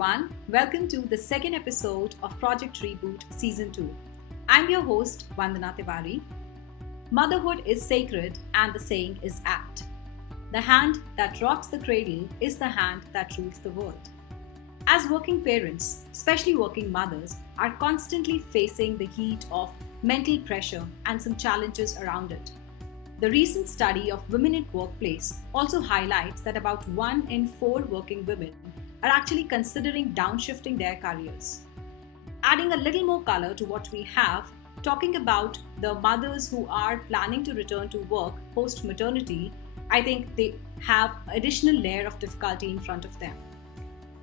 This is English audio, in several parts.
everyone, welcome to the second episode of Project Reboot Season 2. I'm your host, Vandana Tiwari. Motherhood is sacred and the saying is apt. The hand that rocks the cradle is the hand that rules the world. As working parents, especially working mothers, are constantly facing the heat of mental pressure and some challenges around it. The recent study of women in workplace also highlights that about 1 in 4 working women are actually considering downshifting their careers. Adding a little more color to what we have, talking about the mothers who are planning to return to work post-maternity, I think they have additional layer of difficulty in front of them.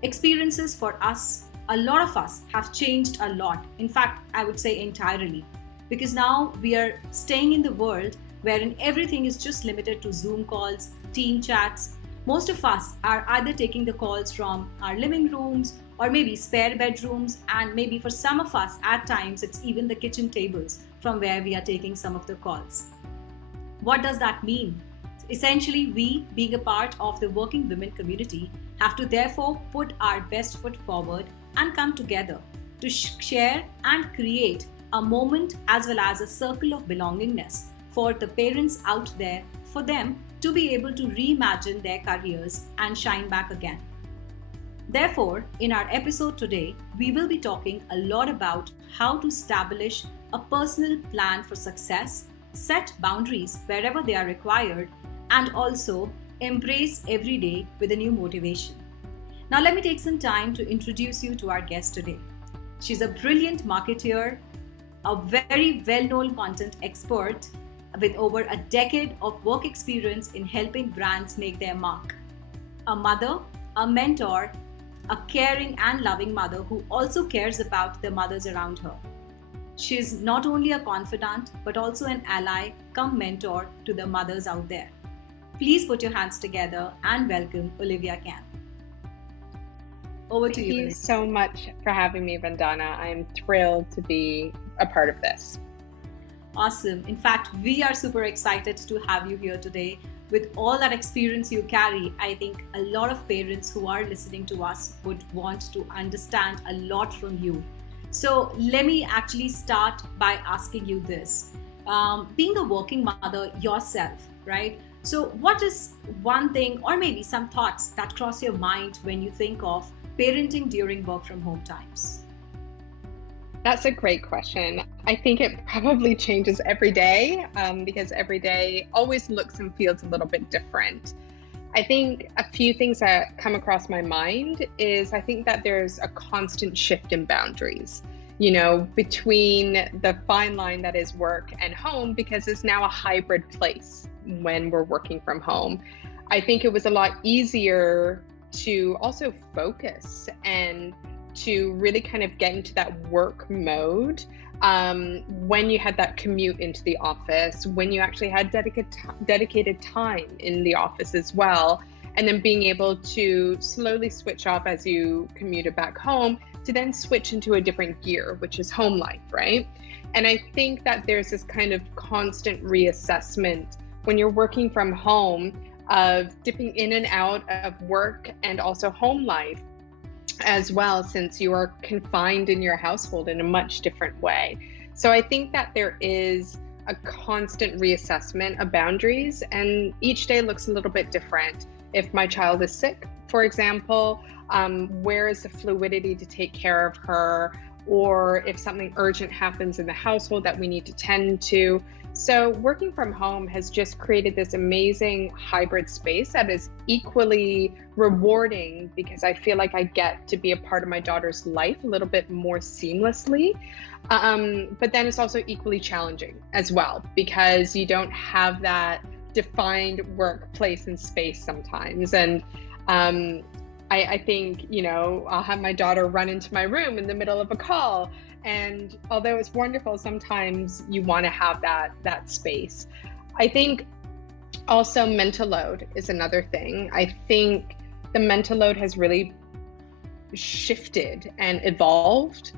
Experiences for us, a lot of us have changed a lot. In fact, I would say entirely. Because now we are staying in the world wherein everything is just limited to Zoom calls, team chats. Most of us are either taking the calls from our living rooms or maybe spare bedrooms, and maybe for some of us at times it's even the kitchen tables from where we are taking some of the calls. What does that mean? Essentially, we, being a part of the working women community, have to therefore put our best foot forward and come together to share and create a moment as well as a circle of belongingness for the parents out there, for them to be able to reimagine their careers and shine back again. Therefore, in our episode today, we will be talking a lot about how to establish a personal plan for success, set boundaries wherever they are required, and also embrace every day with a new motivation. Now, let me take some time to introduce you to our guest today. She's a brilliant marketeer, a very well-known content expert, with over a decade of work experience in helping brands make their mark. A mother, a mentor, a caring and loving mother who also cares about the mothers around her. She is not only a confidant, but also an ally come mentor to the mothers out there. Please put your hands together and welcome Olivia Cain. Over to you. Thank you so much for having me, Vandana. I'm thrilled to be a part of this. Awesome. In fact, we are super excited to have you here today. With all that experience you carry, I think a lot of parents who are listening to us would want to understand a lot from you. So let me actually start by asking you this. Being a working mother yourself, right? So what is one thing or maybe some thoughts that cross your mind when you think of parenting during work from home times? That's a great question. I think it probably changes every day because every day always looks and feels a little bit different. I think a few things that come across my mind is I think that there's a constant shift in boundaries, between the fine line that is work and home, because it's now a hybrid place when we're working from home. I think it was a lot easier to also focus and to really kind of get into that work mode when you had that commute into the office, when you actually had dedicated time in the office as well, and then being able to slowly switch off as you commuted back home to then switch into a different gear, which is home life, right? And I think that there's this kind of constant reassessment when you're working from home of dipping in and out of work and also home life as well, since you are confined in your household in a much different way. So I think that there is a constant reassessment of boundaries, and each day looks a little bit different. If my child is sick, for example, where is the fluidity to take care of her? Or if something urgent happens in the household that we need to tend to. So working from home has just created this amazing hybrid space that is equally rewarding because I feel like I get to be a part of my daughter's life a little bit more seamlessly. But then it's also equally challenging as well because you don't have that defined workplace and space sometimes. And I think, I'll have my daughter run into my room in the middle of a call. And although it's wonderful, sometimes you want to have that space. I think also mental load is another thing. I think the mental load has really shifted and evolved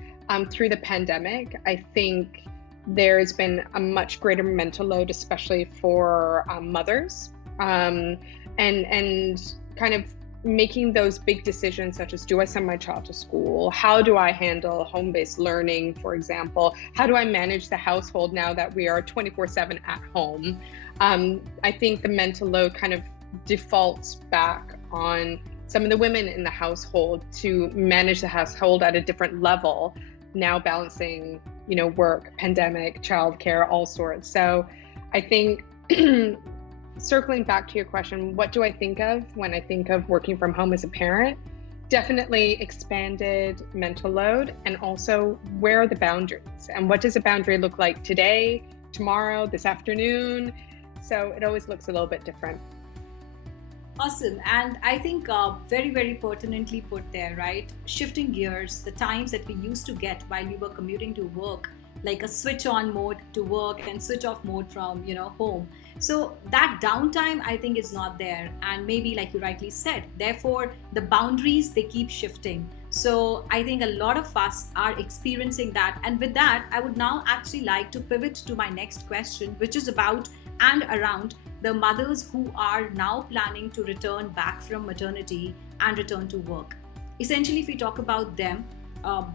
through the pandemic. I think there's been a much greater mental load, especially for mothers, and kind of making those big decisions such as, do I send my child to school? How do I handle home-based learning, for example? How do I manage the household now that we are 24/7 at home? I think the mental load kind of defaults back on some of the women in the household to manage the household at a different level, now balancing, work, pandemic, childcare, all sorts. So I think circling back to your question, what do I think of when I think of working from home as a parent? Definitely expanded mental load, and also where are the boundaries, and what does a boundary look like today, tomorrow, this afternoon? So it always looks a little bit different. Awesome. And I think very, very pertinently put there, right? Shifting gears, the times that we used to get while we were commuting to work, like a switch on mode to work and switch off mode from, home. So that downtime, I think, is not there. And maybe like you rightly said, therefore the boundaries, they keep shifting. So I think a lot of us are experiencing that. And with that, I would now actually like to pivot to my next question, which is about and around the mothers who are now planning to return back from maternity and return to work. Essentially, if we talk about them,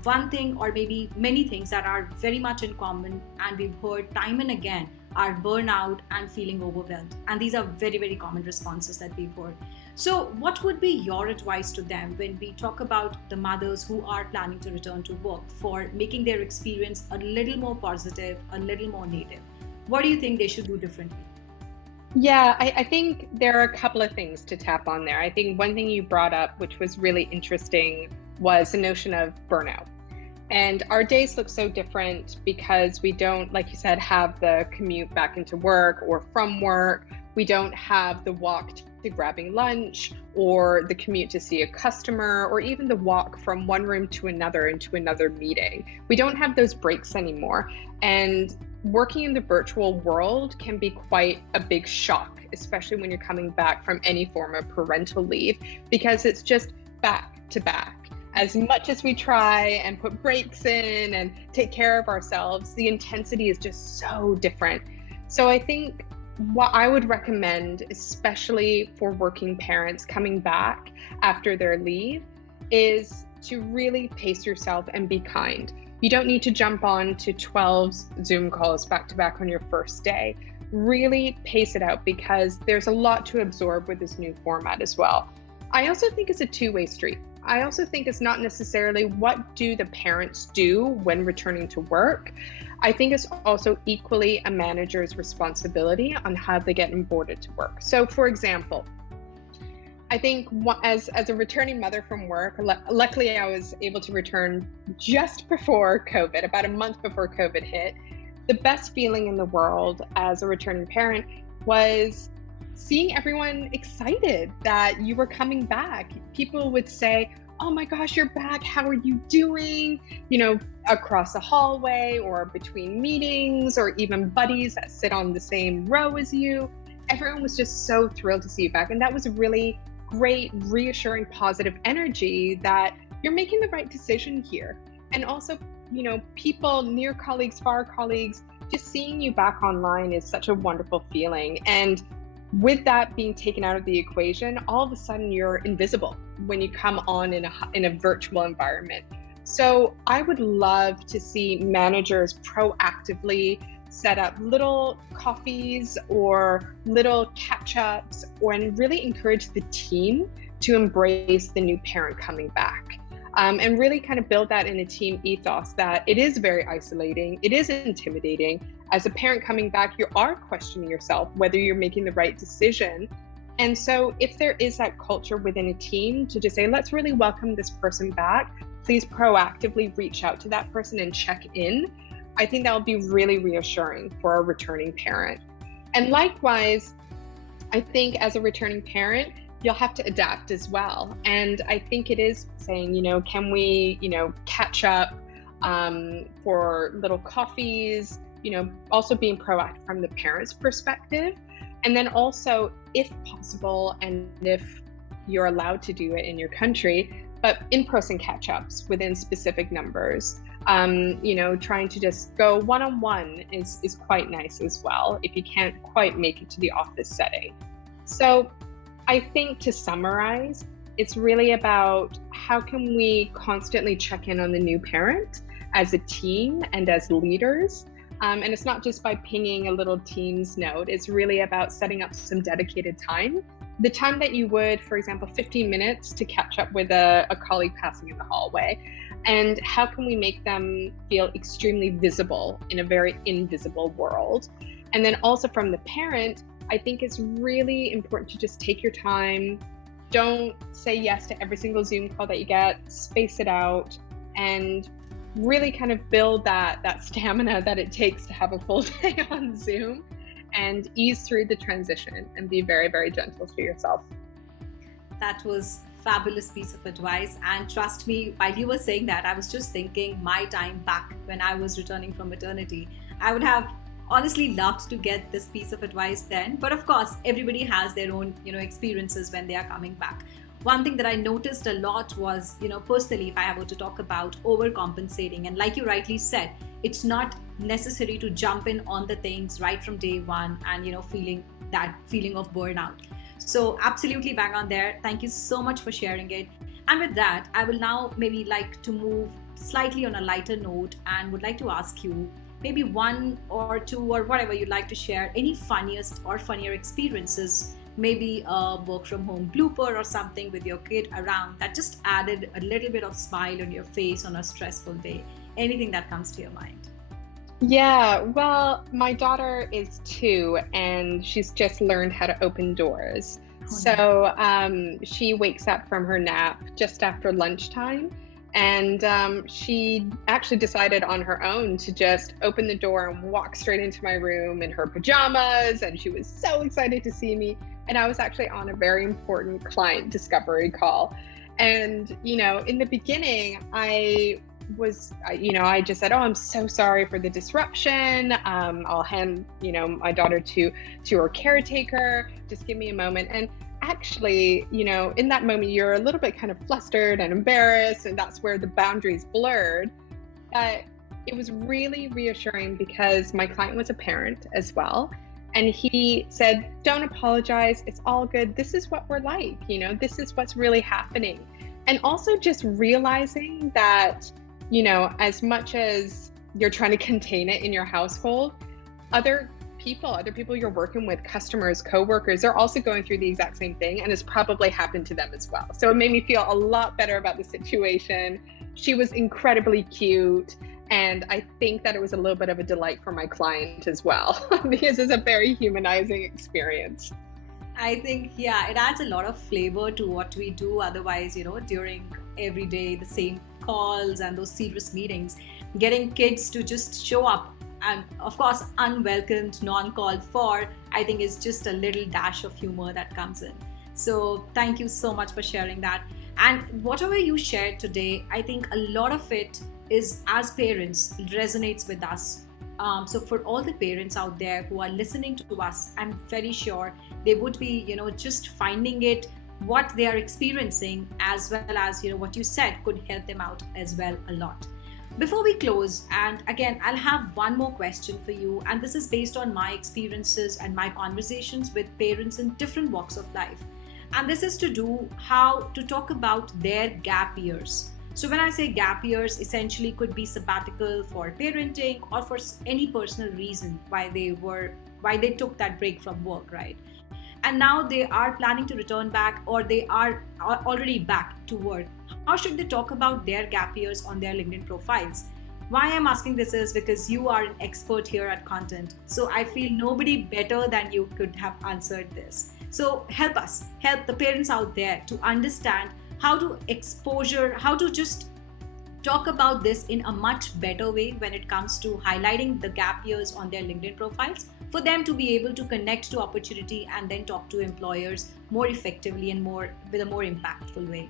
one thing or maybe many things that are very much in common, and we've heard time and again, are burnout and feeling overwhelmed. And these are very, very common responses that we've heard. So what would be your advice to them when we talk about the mothers who are planning to return to work for making their experience a little more positive, a little more native? What do you think they should do differently? Yeah, I think there are a couple of things to tap on there. I think one thing you brought up, which was really interesting, was the notion of burnout. And our days look so different because we don't, like you said, have the commute back into work or from work. We don't have the walk to grabbing lunch, or the commute to see a customer, or even the walk from one room to another into another meeting. We don't have those breaks anymore. And working in the virtual world can be quite a big shock, especially when you're coming back from any form of parental leave, because it's just back to back. As much as we try and put breaks in and take care of ourselves, the intensity is just so different. So I think what I would recommend, especially for working parents coming back after their leave, is to really pace yourself and be kind. You don't need to jump on to 12 Zoom calls back to back on your first day. Really pace it out, because there's a lot to absorb with this new format as well. I also think it's a two-way street. I also think it's not necessarily what do the parents do when returning to work. I think it's also equally a manager's responsibility on how they get onboarded to work. So for example, I think as a returning mother from work, luckily I was able to return just before COVID, about a month before COVID hit. The best feeling in the world as a returning parent was seeing everyone excited that you were coming back. People would say, "Oh my gosh, you're back. How are you doing?" Across the hallway or between meetings, or even buddies that sit on the same row as you. Everyone was just so thrilled to see you back. And that was a really great, reassuring, positive energy that you're making the right decision here. And also, people, near colleagues, far colleagues, just seeing you back online is such a wonderful feeling. And with that being taken out of the equation, all of a sudden you're invisible when you come on in a virtual environment. So I would love to see managers proactively set up little coffees or little catch-ups, and really encourage the team to embrace the new parent coming back. And really kind of build that in a team ethos that it is very isolating, it is intimidating. As a parent coming back, you are questioning yourself whether you're making the right decision. And so if there is that culture within a team to just say, let's really welcome this person back, please proactively reach out to that person and check in. I think that will be really reassuring for a returning parent. And likewise, I think as a returning parent, you'll have to adapt as well. And I think it is saying, can we, catch up for little coffees, also being proactive from the parent's perspective. And then also, if possible, and if you're allowed to do it in your country, but in-person catch-ups within specific numbers. Trying to just go one-on-one is quite nice as well, if you can't quite make it to the office setting. So I think, to summarize, It's really about how can we constantly check in on the new parent as a team and as leaders. And it's not just by pinging a little Teams note. It's really about setting up some dedicated time. The time that you would, for example, 15 minutes to catch up with a colleague passing in the hallway. And how can we make them feel extremely visible in a very invisible world? And then also from the parent, I think it's really important to just take your time. Don't say yes to every single Zoom call that you get, space it out, and really kind of build that stamina that it takes to have a full day on Zoom, and ease through the transition and be very, very gentle to yourself. That was fabulous piece of advice, and trust me, while you were saying that, I was just thinking my time back when I was returning from maternity. I would have honestly loved to get this piece of advice then, but of course everybody has their own experiences when they are coming back. One thing that I noticed a lot was, personally, if I were to talk about overcompensating, and like you rightly said, it's not necessary to jump in on the things right from day one and feeling that feeling of burnout. So absolutely bang on there. Thank you so much for sharing it. And with that, I will now maybe like to move slightly on a lighter note and would like to ask you maybe one or two or whatever you'd like to share, any funniest or funnier experiences, maybe a work from home blooper or something with your kid around that just added a little bit of smile on your face on a stressful day. Anything that comes to your mind? Yeah, well, my daughter is 2 and she's just learned how to open doors. So she wakes up from her nap just after lunchtime, and she actually decided on her own to just open the door and walk straight into my room in her pajamas, and she was so excited to see me. And I was actually on a very important client discovery call. And, in the beginning, I just said, oh, I'm so sorry for the disruption. I'll hand, my daughter to her caretaker. Just give me a moment. And actually, in that moment, you're a little bit kind of flustered and embarrassed, and that's where the boundaries blurred. But it was really reassuring because my client was a parent as well. And he said, don't apologize. It's all good. This is what we're like. This is what's really happening. And also just realizing that, as much as you're trying to contain it in your household, other people you're working with, customers, coworkers, they're also going through the exact same thing, and it's probably happened to them as well. So it made me feel a lot better about the situation. She was incredibly cute, and I think that it was a little bit of a delight for my client as well, because it's a very humanizing experience. I think, yeah, it adds a lot of flavor to what we do otherwise, during every day, the same calls and those serious meetings. Getting kids to just show up, and of course unwelcomed, non-called for, I think is just a little dash of humor that comes in. So thank you so much for sharing that. And whatever you shared today, I think a lot of it is, as parents, resonates with us. So for all the parents out there who are listening to us, I'm very sure they would be, just finding it, what they are experiencing, as well as, what you said could help them out as well a lot. Before we close, and again, I'll have one more question for you, and this is based on my experiences and my conversations with parents in different walks of life. And this is to do how to talk about their gap years. So when I say gap years, essentially could be sabbatical for parenting or for any personal reason why they took that break from work, right? And now they are planning to return back, or they are already back to work. How should they talk about their gap years on their LinkedIn profiles? Why I'm asking this is because you are an expert here at content. So I feel nobody better than you could have answered this. So help us, help the parents out there to understand how to just talk about this in a much better way when it comes to highlighting the gap years on their LinkedIn profiles, for them to be able to connect to opportunity and then talk to employers more effectively and with a more impactful way.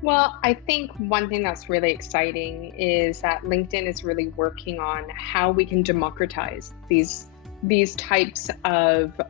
Well, I think one thing that's really exciting is that LinkedIn is really working on how we can democratize these types of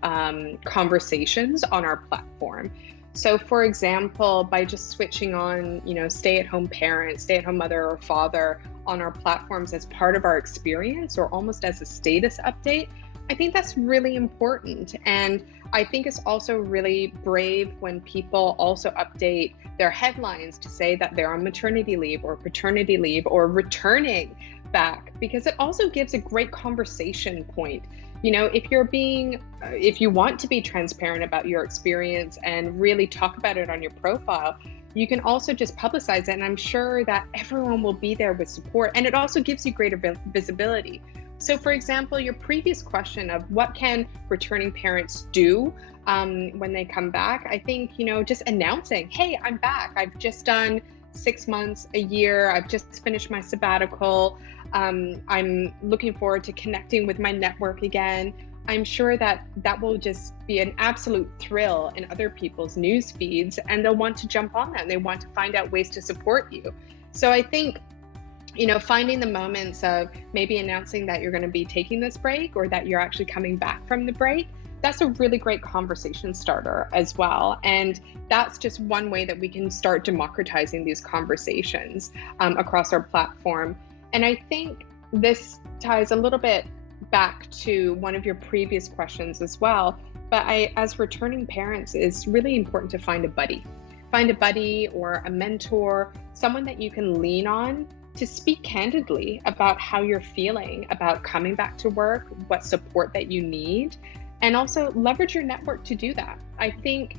conversations on our platform. So for example, by just switching on, stay-at-home parent, stay-at-home mother or father on our platforms as part of our experience, or almost as a status update, I think that's really important. And I think it's also really brave when people also update their headlines to say that they're on maternity leave or paternity leave or returning back, because it also gives a great conversation point. If you want to be transparent about your experience and really talk about it on your profile, you can also just publicize it. And I'm sure that everyone will be there with support. And it also gives you greater visibility. So, for example, your previous question of what can returning parents do when they come back, I think, just announcing, hey, I'm back. I've just done 6 months, a year. I've just finished my sabbatical. I'm looking forward to connecting with my network again. I'm sure that will just be an absolute thrill in other people's news feeds, and they'll want to jump on that and they want to find out ways to support you. So I think, finding the moments of maybe announcing that you're going to be taking this break or that you're actually coming back from the break, that's a really great conversation starter as well. And that's just one way that we can start democratizing these conversations across our platform. And I think this ties a little bit back to one of your previous questions as well. But as returning parents, it's really important to find a buddy. Find a buddy or a mentor, someone that you can lean on to speak candidly about how you're feeling about coming back to work, what support that you need, and also leverage your network to do that. I think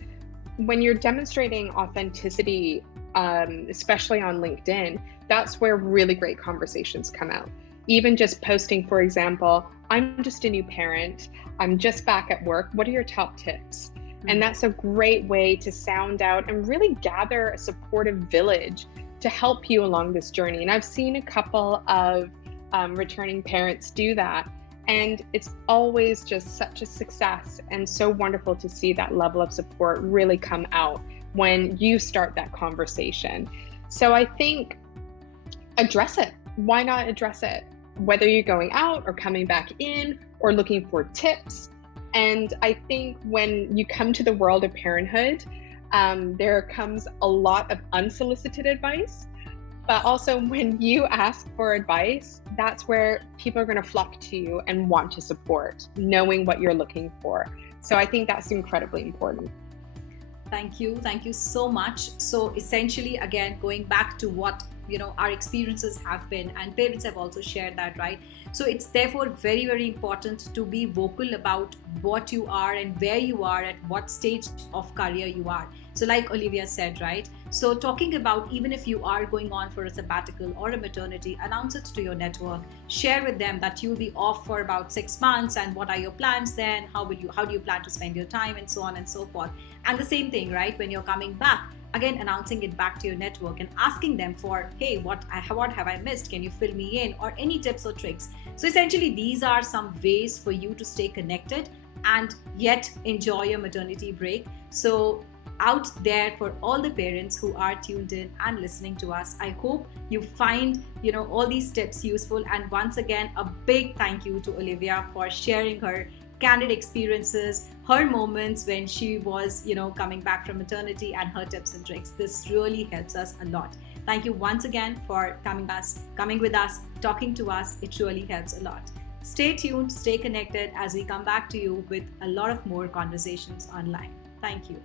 when you're demonstrating authenticity, especially on LinkedIn, that's where really great conversations come out. Even just posting, for example, I'm just a new parent, I'm just back at work, what are your top tips? And that's a great way to sound out and really gather a supportive village to help you along this journey. And I've seen a couple of returning parents do that. And it's always just such a success and so wonderful to see that level of support really come out when you start that conversation. So I think address it. Why not address it? Whether you're going out or coming back in or looking for tips. And I think when you come to the world of parenthood, there comes a lot of unsolicited advice, but also when you ask for advice, that's where people are going to flock to you and want to support, knowing what you're looking for. So I think that's incredibly important. Thank you so much. So essentially, again, going back to what our experiences have been, and parents have also shared that, right? So it's therefore very, very important to be vocal about what you are and where you are, at what stage of career you are. So like Olivia said, right? So talking about, even if you are going on for a sabbatical or a maternity, announce it to your network, share with them that you'll be off for about 6 months and what are your plans then, how do you plan to spend your time, and so on and so forth. And the same thing, right? When you're coming back, again, announcing it back to your network and asking them for, hey, what have I missed? Can you fill me in? Or any tips or tricks. So essentially, these are some ways for you to stay connected and yet enjoy your maternity break. So out there, for all the parents who are tuned in and listening to us, I hope you find all these tips useful. And once again, a big thank you to Olivia for sharing her candid experiences, her moments when she was coming back from maternity, and her tips and tricks. This really helps us a lot. Thank you once again for coming with us, talking to us. It really helps a lot. Stay tuned, stay connected as we come back to you with a lot of more conversations online. Thank you.